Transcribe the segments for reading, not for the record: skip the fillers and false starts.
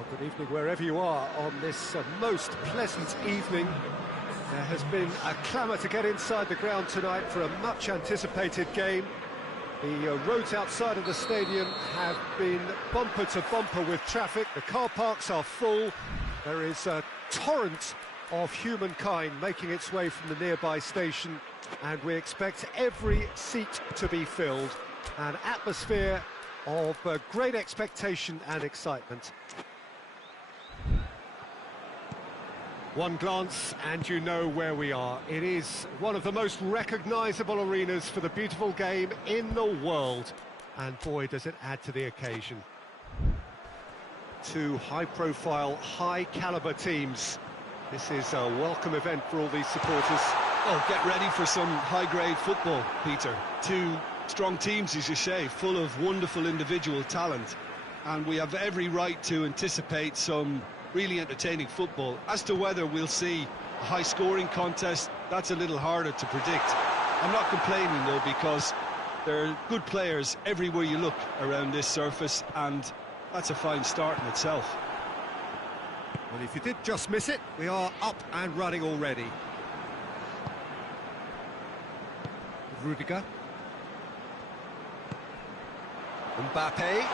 Well, good evening wherever you are on this most pleasant evening. There has been a clamour to get inside the ground tonight for a much anticipated game. The roads outside of the stadium have been bumper to bumper with traffic. The car parks are full. There is a torrent of humankind making its way from the nearby station, and we expect every seat to be filled. An atmosphere of great expectation and excitement. One glance and you know where we are. It is one of the most recognisable arenas for the beautiful game in the world. And boy, does it add to the occasion. Two high-profile, high-caliber teams. This is a welcome event for all these supporters. Oh, get ready for some high-grade football, Peter. Two strong teams, as you say, full of wonderful individual talent. And we have every right to anticipate some really entertaining football. As to whether we'll see a high-scoring contest, that's a little harder to predict. I'm not complaining, though, because there are good players everywhere you look around this surface, and that's a fine start in itself. Well, if you did just miss it, we are up and running already. Rudiger. Mbappe.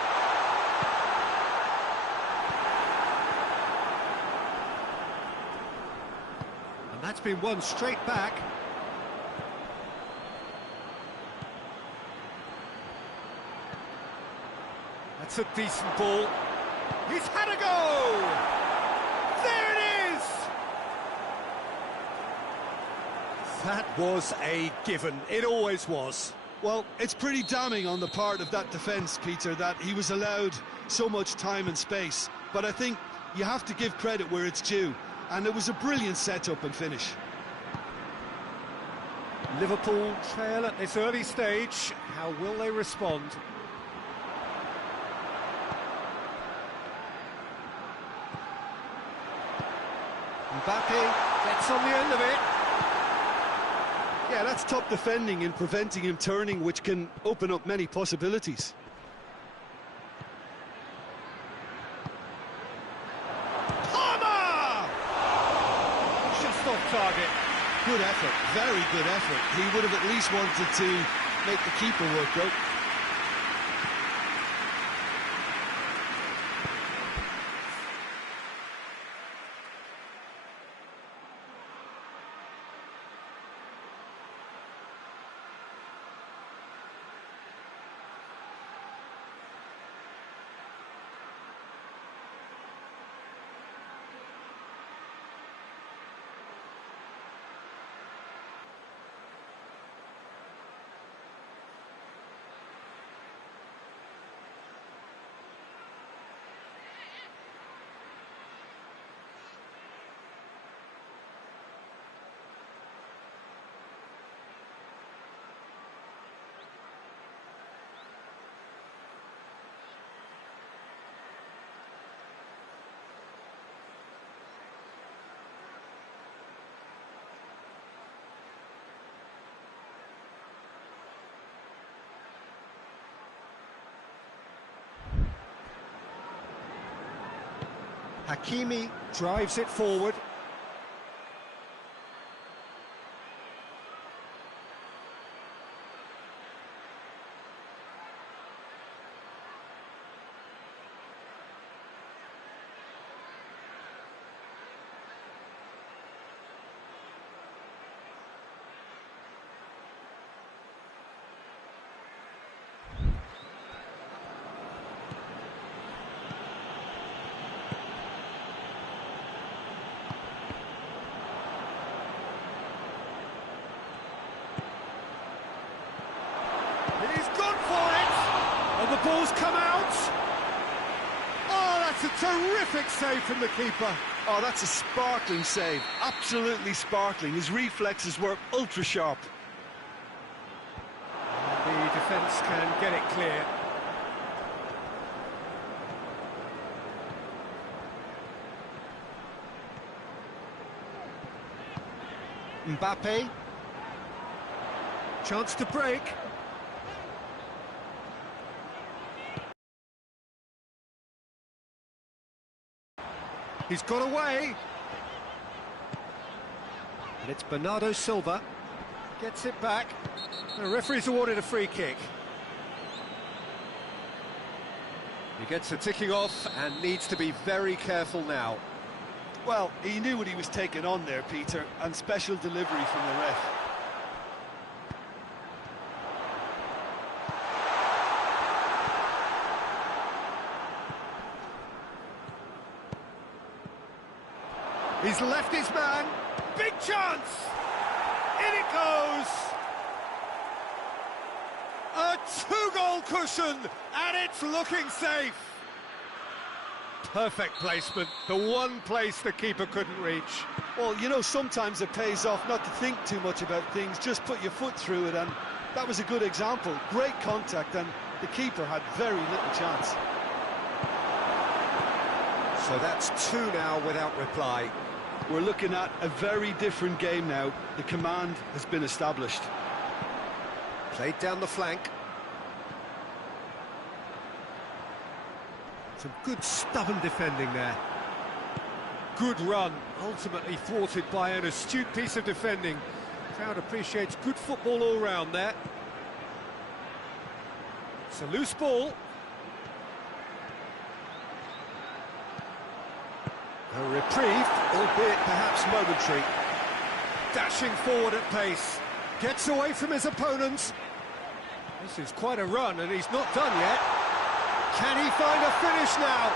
And that's been won straight back. That's a decent ball. He's had a go! There it is! That was a given. It always was. Well, it's pretty damning on the part of that defence, Peter, that he was allowed so much time and space. But I think you have to give credit where it's due. And it was a brilliant set-up and finish. Liverpool trail at this early stage. How will they respond? Mbappe gets on the end of it. Yeah, that's top defending and preventing him turning, which can open up many possibilities. Off target. Good effort, very good effort. He would have at least wanted to make the keeper work out. Hakimi drives it forward. He's gone for it! And the ball's come out! Oh, that's a terrific save from the keeper. Oh, that's a sparkling save. Absolutely sparkling. His reflexes were ultra-sharp. The defence can get it clear. Mbappe. Chance to break. He's got away. And it's Bernardo Silva. Gets it back. The referee's awarded a free kick. He gets a ticking off and needs to be very careful now. Well, he knew what he was taking on there, Peter, and special delivery from the ref. He's left his man. Big chance! In it goes! A two-goal cushion, and it's looking safe. Perfect placement, the one place the keeper couldn't reach. Well, you know, sometimes it pays off not to think too much about things, just put your foot through it, and that was a good example. Great contact, and the keeper had very little chance. So that's two now without reply. We're looking at a very different game now. The command has been established. Played down the flank. Some good stubborn defending there. Good run, ultimately thwarted by an astute piece of defending. Crowd appreciates good football all round there. It's a loose ball. A reprieve, albeit perhaps momentary. Dashing forward at pace. Gets away from his opponents. This is quite a run, and he's not done yet. Can he find a finish now?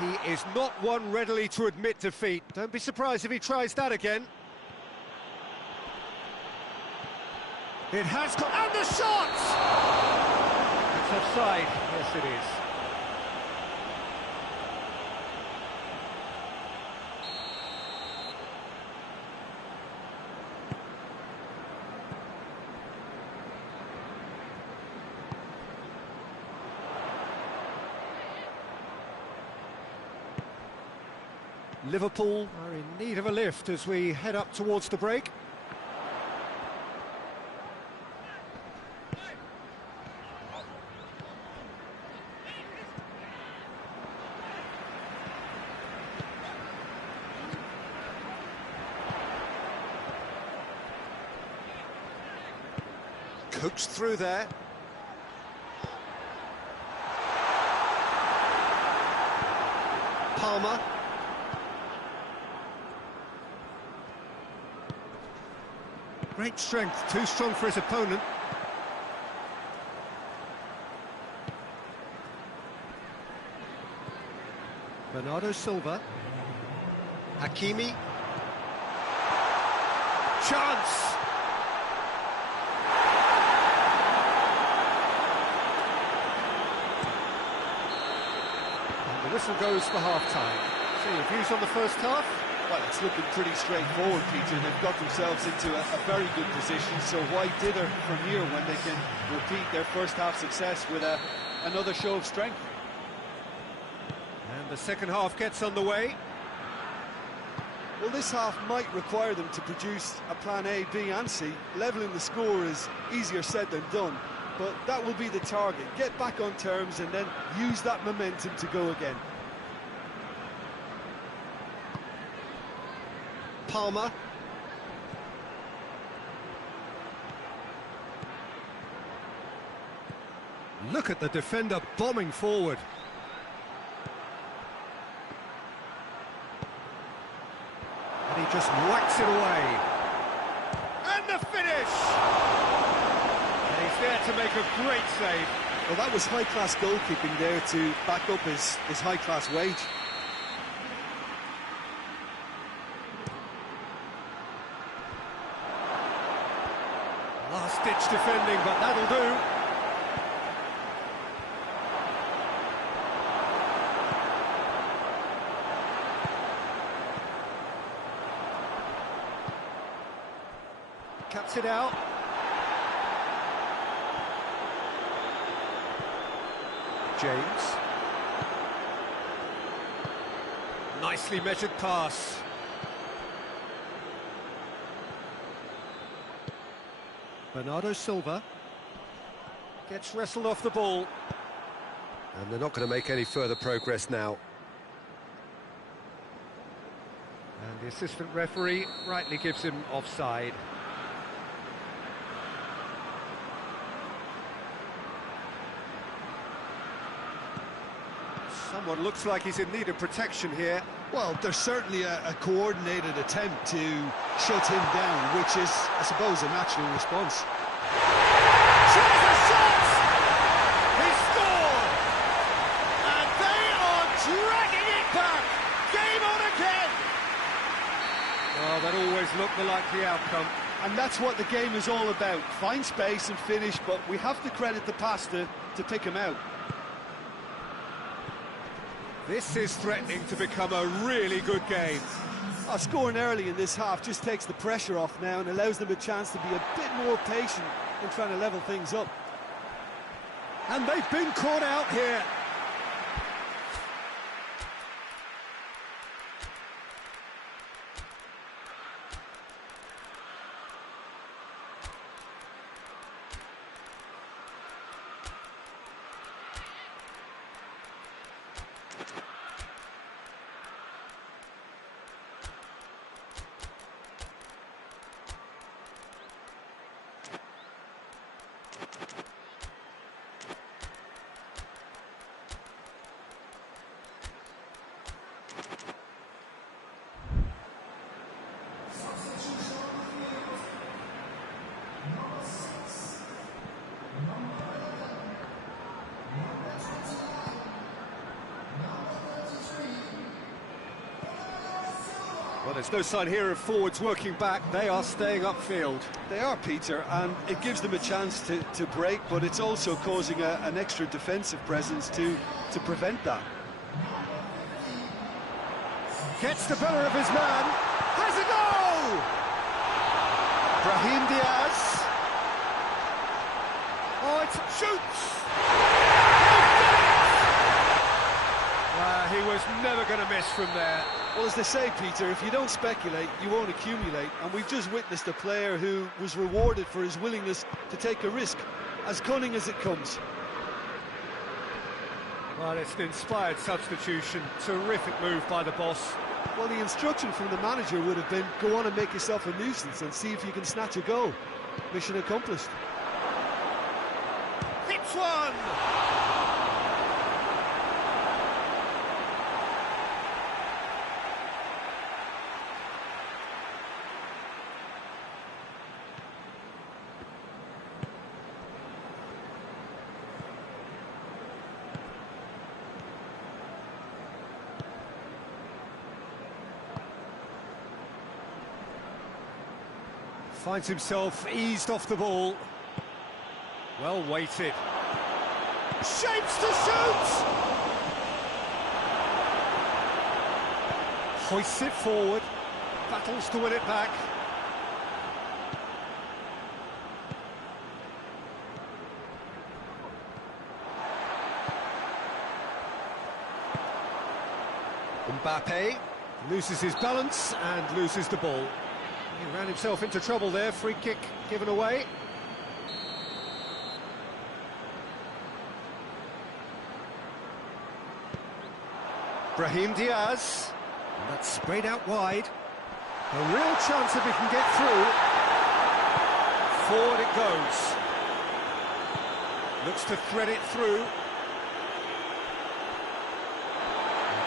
He is not one readily to admit defeat. Don't be surprised if he tries that again. It has got... And the shot! It's offside. Yes, it is. Liverpool are in need of a lift as we head up towards the break. Coaxed through there. Palmer. Great strength, too strong for his opponent. Bernardo Silva. Hakimi. Chance! And the whistle goes for half-time. So your views on the first half? Well, it's looking pretty straightforward, Peter. They've got themselves into a very good position, so why dither from here when they can repeat their first half success with another show of strength? And the second half gets underway. Well, this half might require them to produce a plan A, B and C. Levelling the score is easier said than done, but that will be the target. Get back on terms and then use that momentum to go again. Palmer. Look at the defender bombing forward. And he just whacks it away. And the finish! And he's there to make a great save. Well, that was high-class goalkeeping there to back up his high-class wage. Last-ditch defending, but that'll do. Cuts it out. James. Nicely measured pass. Bernardo Silva gets wrestled off the ball. And they're not going to make any further progress now. And the assistant referee rightly gives him offside. Someone looks like he's in need of protection here. Well, there's certainly a coordinated attempt to shut him down, which is, I suppose, a natural response. Tries a shot! He scored! And they are dragging it back! Game on again! Well, that always looked the likely outcome. And that's what the game is all about. Find space and finish, but we have to credit the pass to pick him out. This is threatening to become a really good game. Scoring early in this half just takes the pressure off now and allows them a chance to be a bit more patient in trying to level things up. And they've been caught out here. Well, there's no sign here of forwards working back. They are staying upfield. They are, Peter, and it gives them a chance to break, but it's also causing an extra defensive presence to prevent that. Gets the better of his man. Has a goal! Brahim Diaz. Oh, it shoots! He was never going to miss from there. Well, as they say, Peter, if you don't speculate, you won't accumulate. And we've just witnessed a player who was rewarded for his willingness to take a risk, as cunning as it comes. Well, it's an inspired substitution. Terrific move by the boss. Well, the instruction from the manager would have been, go on and make yourself a nuisance and see if you can snatch a goal. Mission accomplished. Hits one! Finds himself eased off the ball. Well weighted. Shapes to shoot! Hoists it forward. Battles to win it back. Mbappe loses his balance and loses the ball. He ran himself into trouble there. Free kick given away. Brahim Diaz. And that's sprayed out wide. A real chance if he can get through. Forward it goes. Looks to thread it through.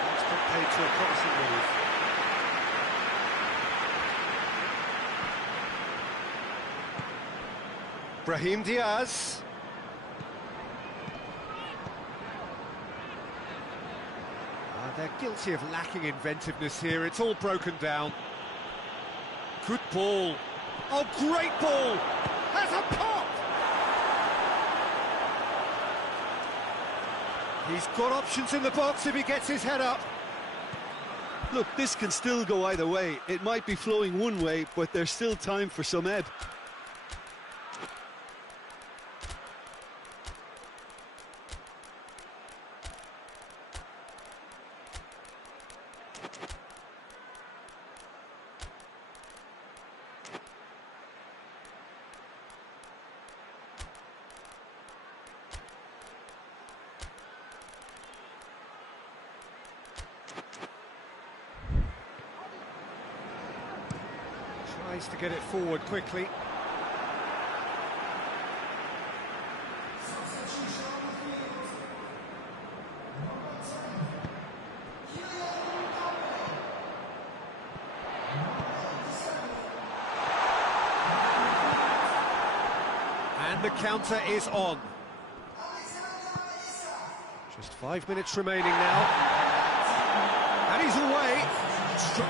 That's been paid to a promising move. Brahim Diaz. They're guilty of lacking inventiveness here. It's all broken down. Good ball. Oh, great ball! Has a pop! He's got options in the box if he gets his head up. Look, this can still go either way. It might be flowing one way, but there's still time for some ebb. Tries to get it forward quickly. And the counter is on. Just 5 minutes remaining now. And he's away.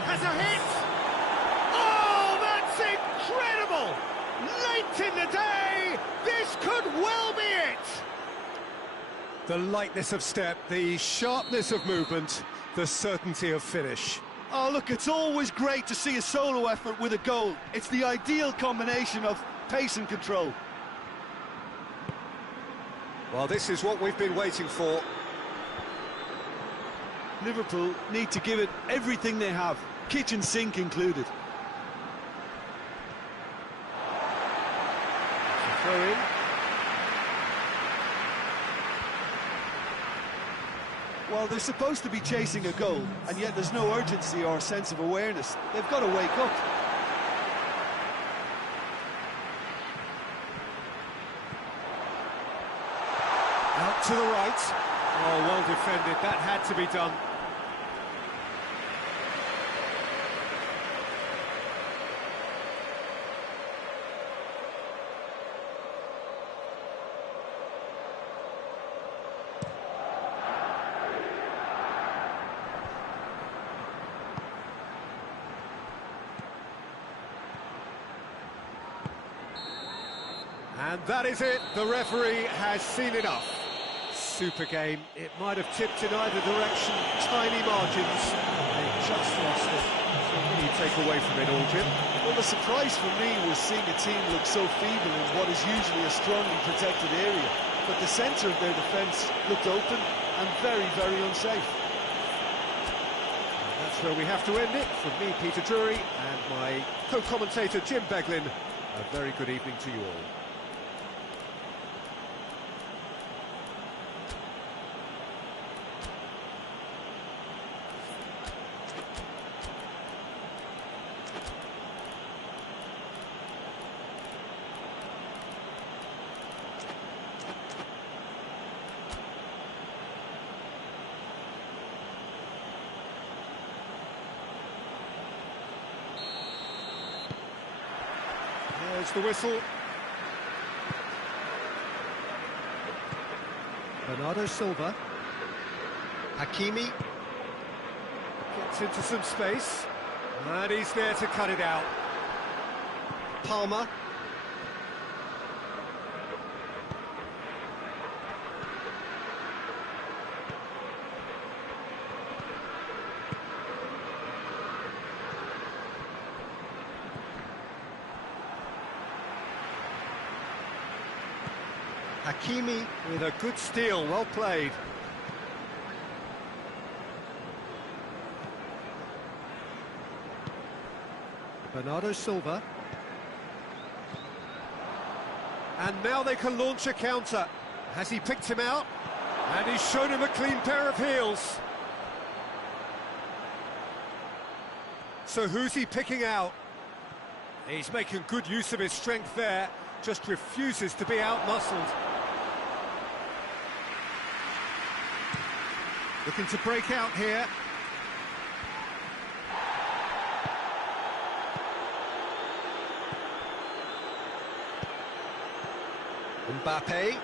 Has a hit! Oh, that's incredible! Late in the day, this could well be it! The lightness of step, the sharpness of movement, the certainty of finish. Oh, look, it's always great to see a solo effort with a goal. It's the ideal combination of pace and control. Well, this is what we've been waiting for. Liverpool need to give it everything they have, kitchen sink included. Throw in. Well, they're supposed to be chasing a goal, and yet there's no urgency or sense of awareness. They've got to wake up. Out to the right. Oh, well defended. That had to be done. And that is it. The referee has seen enough. Super game. It might have tipped in either direction. Tiny margins. They just lost it. So what do you take away from it all, Jim? Well, the surprise for me was seeing a team look so feeble in what is usually a strongly protected area. But the centre of their defence looked open and very, very unsafe. And that's where we have to end it. From me, Peter Drury, and my co-commentator, Jim Beglin. A very good evening to you all. There's the whistle. Bernardo Silva. Hakimi gets into some space, and he's there to cut it out. Palmer. Hakimi with a good steal, well played. Bernardo Silva. And now they can launch a counter. Has he picked him out? And he's shown him a clean pair of heels. So who's he picking out? He's making good use of his strength there, just refuses to be out-muscled. Looking to break out here. Mbappe.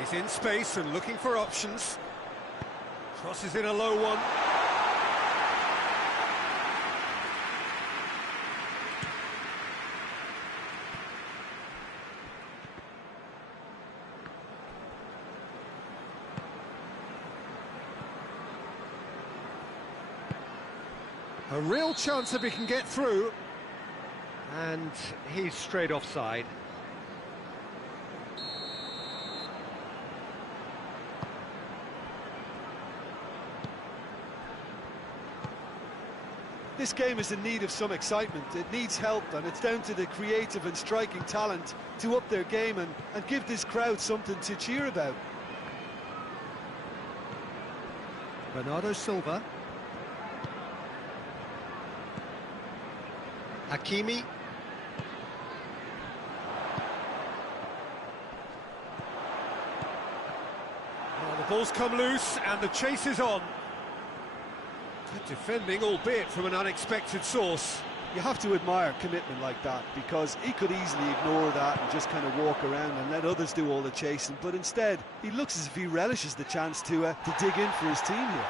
He's in space and looking for options. Crosses in a low one. A real chance if he can get through. And he's straight offside. This game is in need of some excitement. It needs help, and it's down to the creative and striking talent to up their game and give this crowd something to cheer about. Bernardo Silva. Hakimi. Well, the ball's come loose and the chase is on. Good defending, albeit from an unexpected source. You have to admire commitment like that, because he could easily ignore that and just kind of walk around and let others do all the chasing, but instead he looks as if he relishes the chance to dig in for his team here.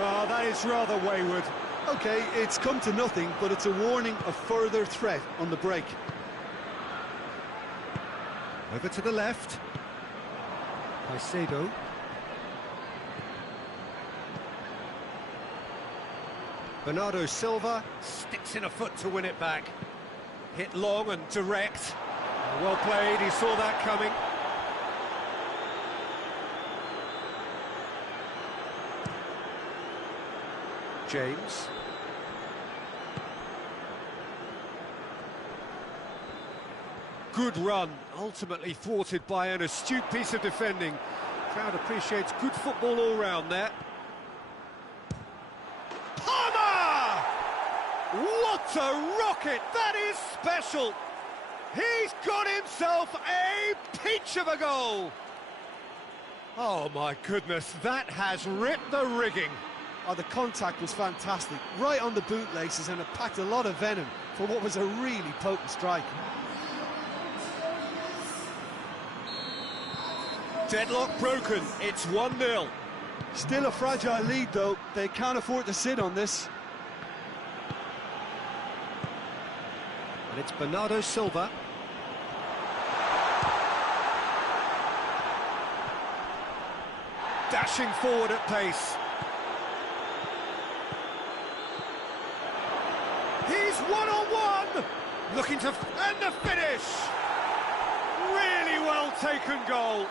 Oh, that is rather wayward. Okay, it's come to nothing, but it's a warning of further threat on the break. Over to the left. Tyuu. Bernardo Silva sticks in a foot to win it back. Hit long and direct. Well played, he saw that coming. James. Good run, ultimately thwarted by an astute piece of defending. Crowd appreciates good football all round there. Palmer! What a rocket! That is special! He's got himself a peach of a goal! Oh my goodness, that has ripped the rigging. Oh, the contact was fantastic, right on the bootlaces, and it packed a lot of venom for what was a really potent strike. Deadlock broken, it's 1-0. Still a fragile lead though, they can't afford to sit on this. And it's Bernardo Silva. Dashing forward at pace. He's one-on-one! Looking to... and the finish! Really well taken goal.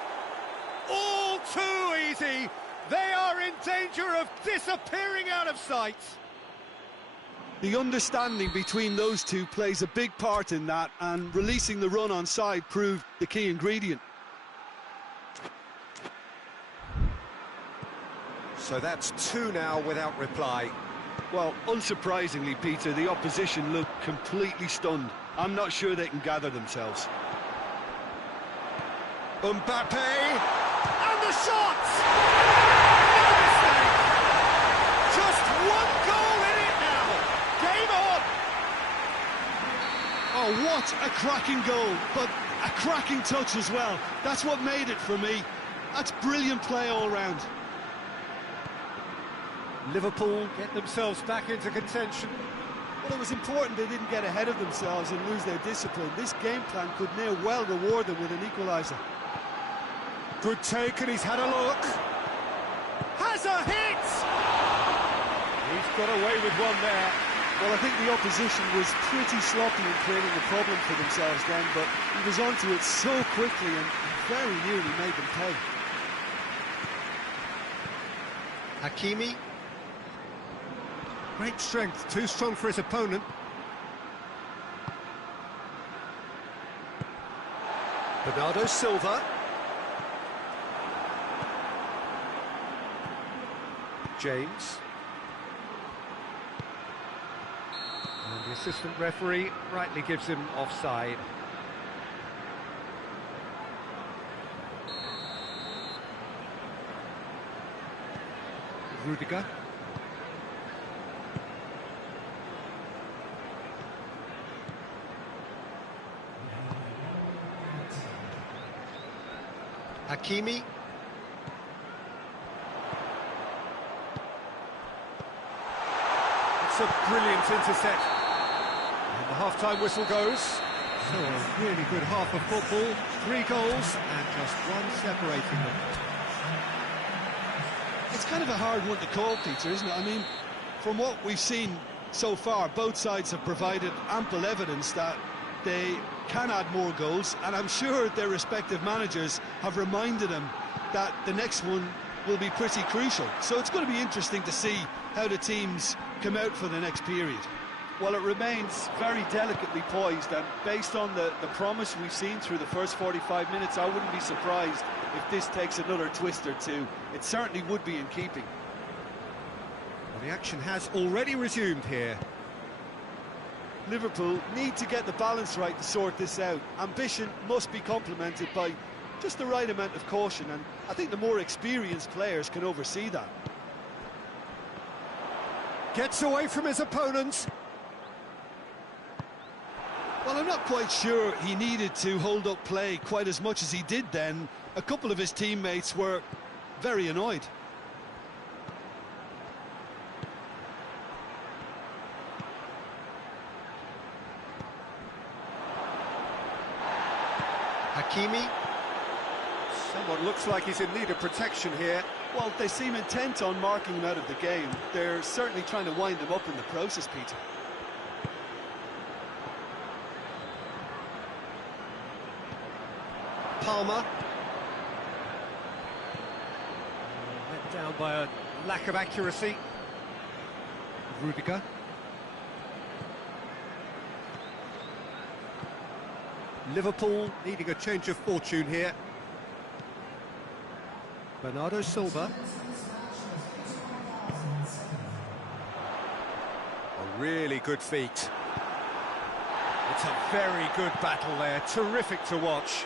All too easy. They are in danger of disappearing out of sight. The understanding between those two plays a big part in that, and releasing the run on side proved the key ingredient. So that's 2 now without reply. Well, unsurprisingly, Peter, the opposition look completely stunned. I'm not sure they can gather themselves. Mbappe, and the shot! No mistake! Just 1 goal in it now! Game on! Oh, what a cracking goal, but a cracking touch as well. That's what made it for me. That's brilliant play all round. Liverpool get themselves back into contention. Well, it was important they didn't get ahead of themselves and lose their discipline. This game plan could near well reward them with an equaliser. Good take, and he's had a look. Has a hit! He's got away with one there. Well, I think the opposition was pretty sloppy in creating a problem for themselves then, but he was onto it so quickly and very nearly made them pay. Hakimi. Great strength, too strong for his opponent. Bernardo Silva. James. And the assistant referee rightly gives him offside. Rudiger. Hakimi. It's a brilliant intercept. And the half-time whistle goes. So a really good half of football. 3 goals and just 1 separating them. It's kind of a hard one to call, Peter, isn't it? I mean, from what we've seen so far, both sides have provided ample evidence that they can add more goals, and I'm sure their respective managers have reminded them that the next one will be pretty crucial. So it's going to be interesting to see how the teams come out for the next period. Well, it remains very delicately poised, and based on the promise we've seen through the first 45 minutes, I wouldn't be surprised if this takes another twist or two. It certainly would be in keeping. Well, the action has already resumed here. Liverpool need to get the balance right to sort this out. Ambition must be complemented by just the right amount of caution, and I think the more experienced players can oversee that. Gets away from his opponents. Well, I'm not quite sure he needed to hold up play quite as much as he did then. A couple of his teammates were very annoyed. Hakimi. Someone looks like he's in need of protection here. Well, they seem intent on marking him out of the game. They're certainly trying to wind him up in the process, Peter. Palmer. Let down by a lack of accuracy. Rudiger. Liverpool needing a change of fortune here. Bernardo Silva. A really good feat. It's a very good battle there, terrific to watch.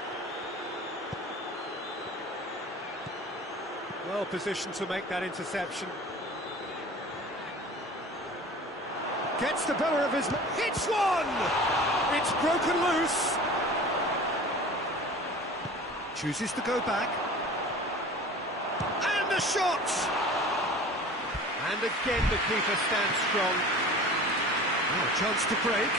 Well positioned to make that interception. Gets the better of his... Hits one! It's broken loose. Chooses to go back. And a shot! And again the keeper stands strong. Oh, a chance to break.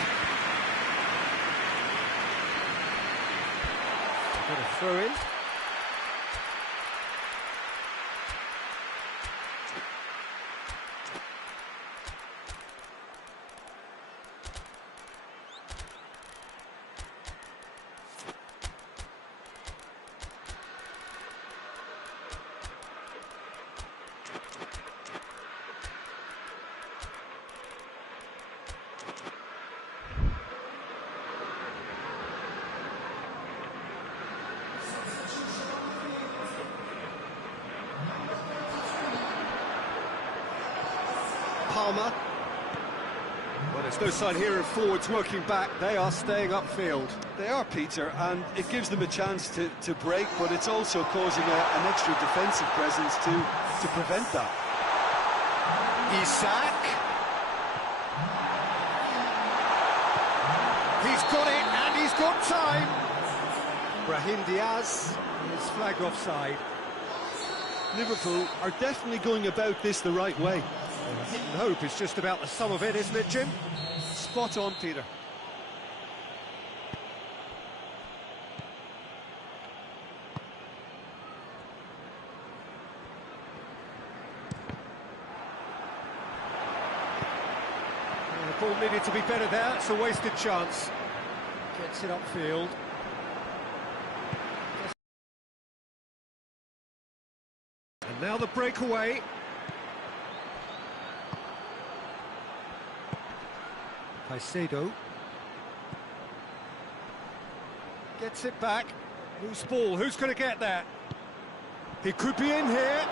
Got a throw in. Palmer. Well, there's no sign here of forwards working back. They are staying upfield. They are, Peter, and it gives them a chance to break, but it's also causing an extra defensive presence to prevent that. Isak. He's got it, and he's got time. Brahim Diaz is flagged offside. Liverpool are definitely going about this the right way. Hit and hope is just about the sum of it, isn't it, Jim? Spot on, Peter. The ball needed to be better there. It's a wasted chance. Gets it upfield. And now the breakaway. Caicedo gets it back. Loose ball. Who's going to get that? He could be in here.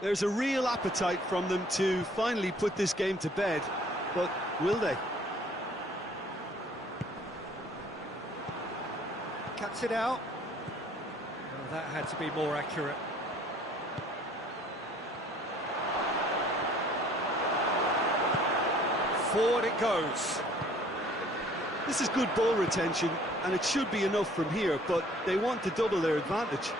There's a real appetite from them to finally put this game to bed, but will they? Cuts it out. Well, that had to be more accurate. Forward it goes. This is good ball retention, and it should be enough from here, but they want to double their advantage.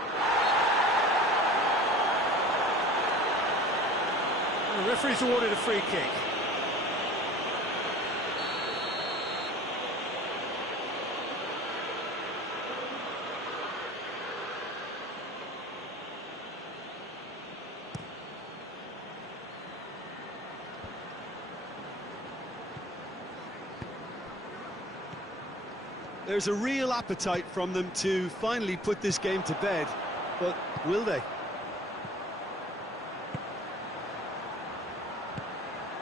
The referee's awarded a free kick. There's a real appetite from them to finally put this game to bed, but will they?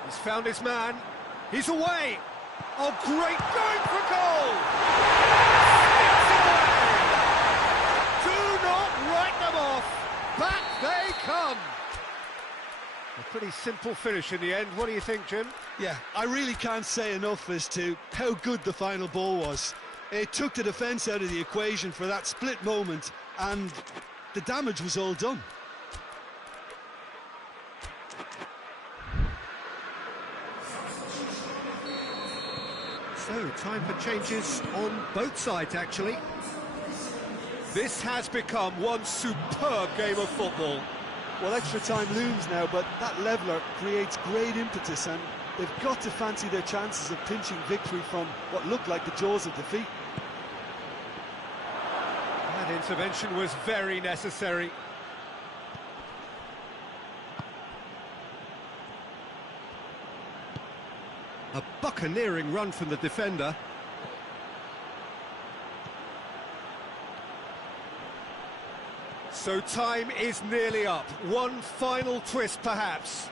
He's found his man. He's away. Oh, great, going for goal! Do not write them off. Back they come. A pretty simple finish in the end. What do you think, Jim? Yeah, I really can't say enough as to how good the final ball was. It took the defence out of the equation for that split moment, and the damage was all done. So, time for changes on both sides, actually. This has become one superb game of football. Well, extra time looms now, but that leveller creates great impetus, and they've got to fancy their chances of pinching victory from what looked like the jaws of defeat. That intervention was very necessary. A buccaneering run from the defender. So time is nearly up. One final twist, perhaps.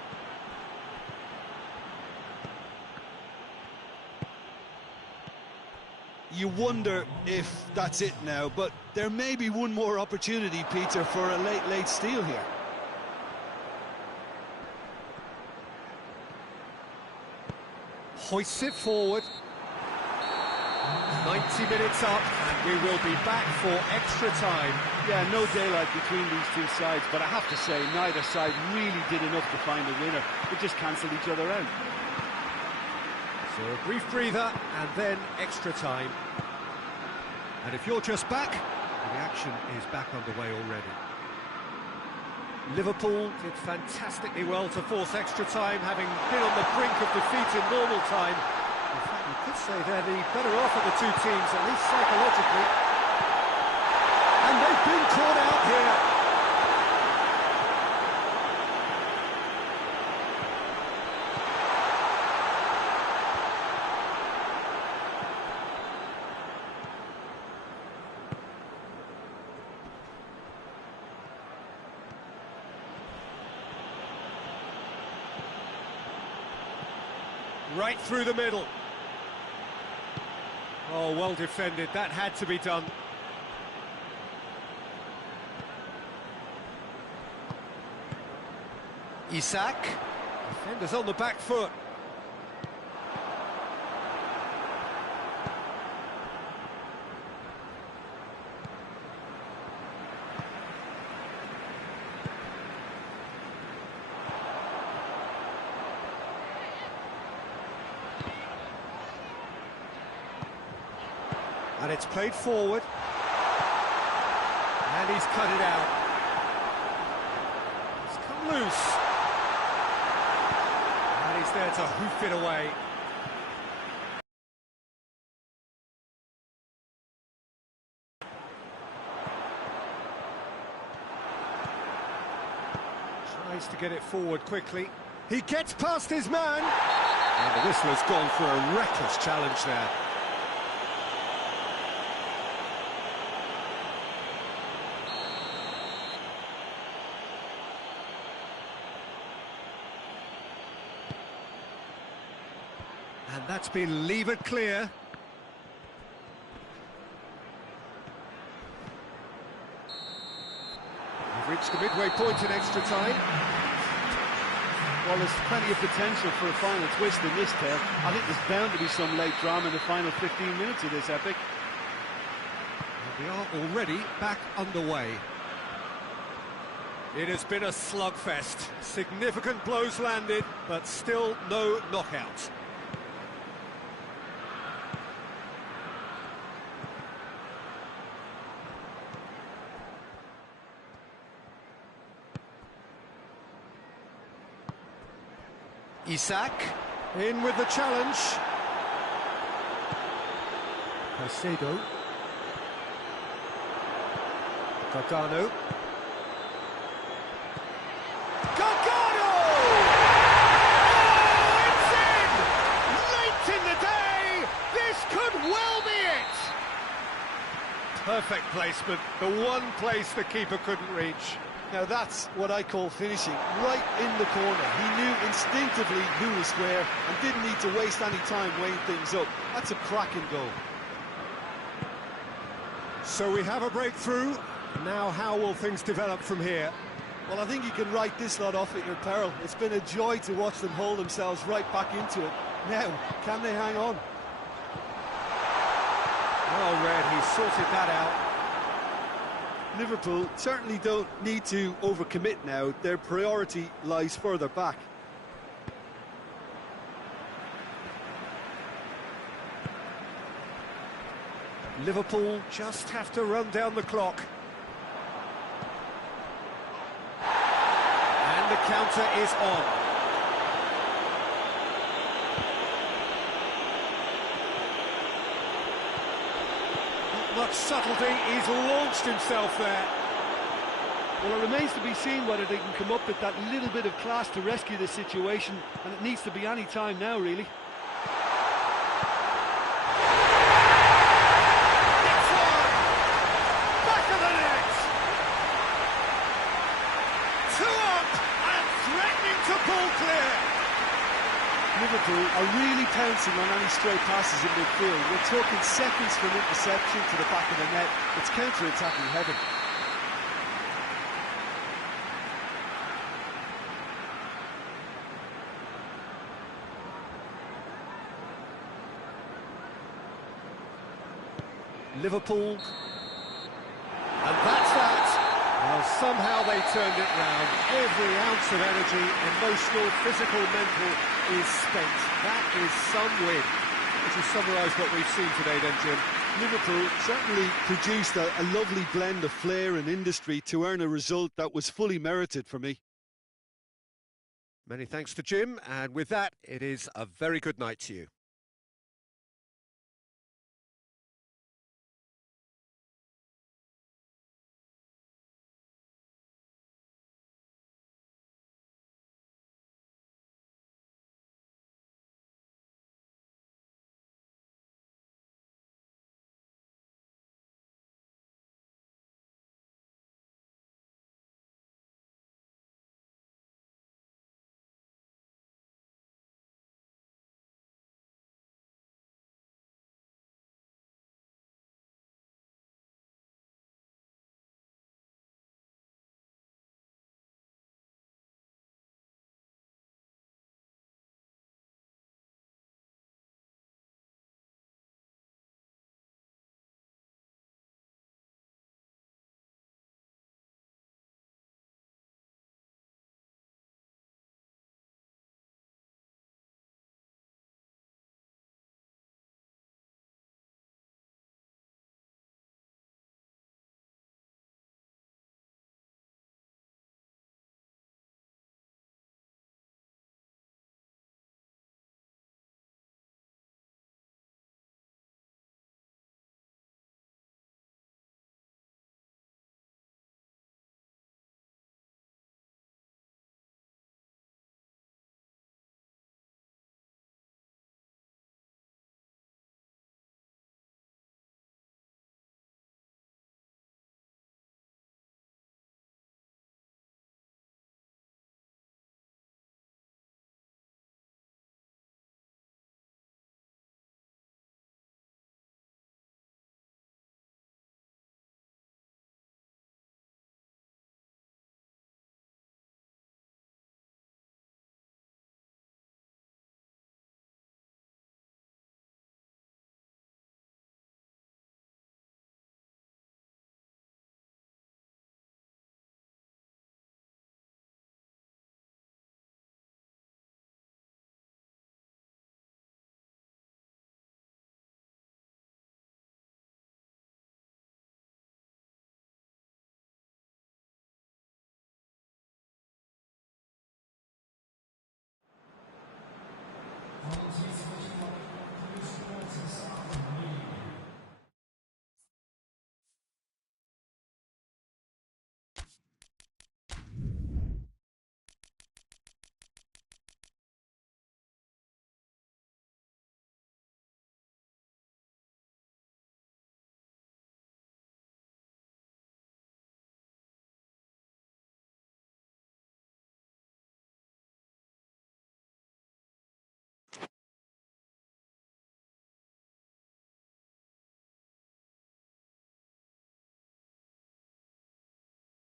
You wonder if that's it now, but there may be one more opportunity, Peter, for a late steal here. Hoists it forward. 90 minutes up, and we will be back for extra time. Yeah, no daylight between these two sides, but I have to say, neither side really did enough to find a winner. They just cancelled each other out. So a brief breather, and then extra time. And if you're just back, the action is back underway already. Liverpool did fantastically well to force extra time, having been on the brink of defeat in normal time. In fact, you could say they're the better off of the two teams, at least psychologically. And they've been caught out here. Right through the middle. Oh, well defended. That had to be done. Isak. Defenders on the back foot. And it's played forward. And he's cut it out. It's come loose. And he's there to hoof it away. Tries to get it forward quickly. He gets past his man. And the whistle has gone for a reckless challenge there. And that's been levered clear. We've reached the midway point in extra time. Well, there's plenty of potential for a final twist in this tale. I think there's bound to be some late drama in the final 15 minutes of this epic. And we are already back underway. It has been a slugfest. Significant blows landed, but still no knockout. Isak, in with the challenge. Caicedo. Gargano. Gargano! Oh, it's in! Late in the day! This could well be it! Perfect placement, the one place the keeper couldn't reach. Now that's what I call finishing, right in the corner. He knew instinctively who was square and didn't need to waste any time weighing things up. That's a cracking goal. So we have a breakthrough. Now how will things develop from here? Well, I think you can write this lot off at your peril. It's been a joy to watch them hold themselves right back into it. Now, can they hang on? Well read, he sorted that out. Liverpool certainly don't need to overcommit now. Their priority lies further back. Liverpool just have to run down the clock. And the counter is on. Not much subtlety, he's launched himself there. Well, it remains to be seen whether they can come up with that little bit of class to rescue the situation, and it needs to be any time now, really. Liverpool are really pouncing on any stray passes in midfield. We're talking seconds from interception to the back of the net. It's counter-attacking heaven. Liverpool, and that's that. Well, somehow they turned it round. Every ounce of energy, emotional, physical, mental, is spent. That is some win. Would you summarise what we've seen today then, Jim? Liverpool certainly produced a lovely blend of flair and industry to earn a result that was fully merited for me. Many thanks to Jim, and with that, it is a very good night to you.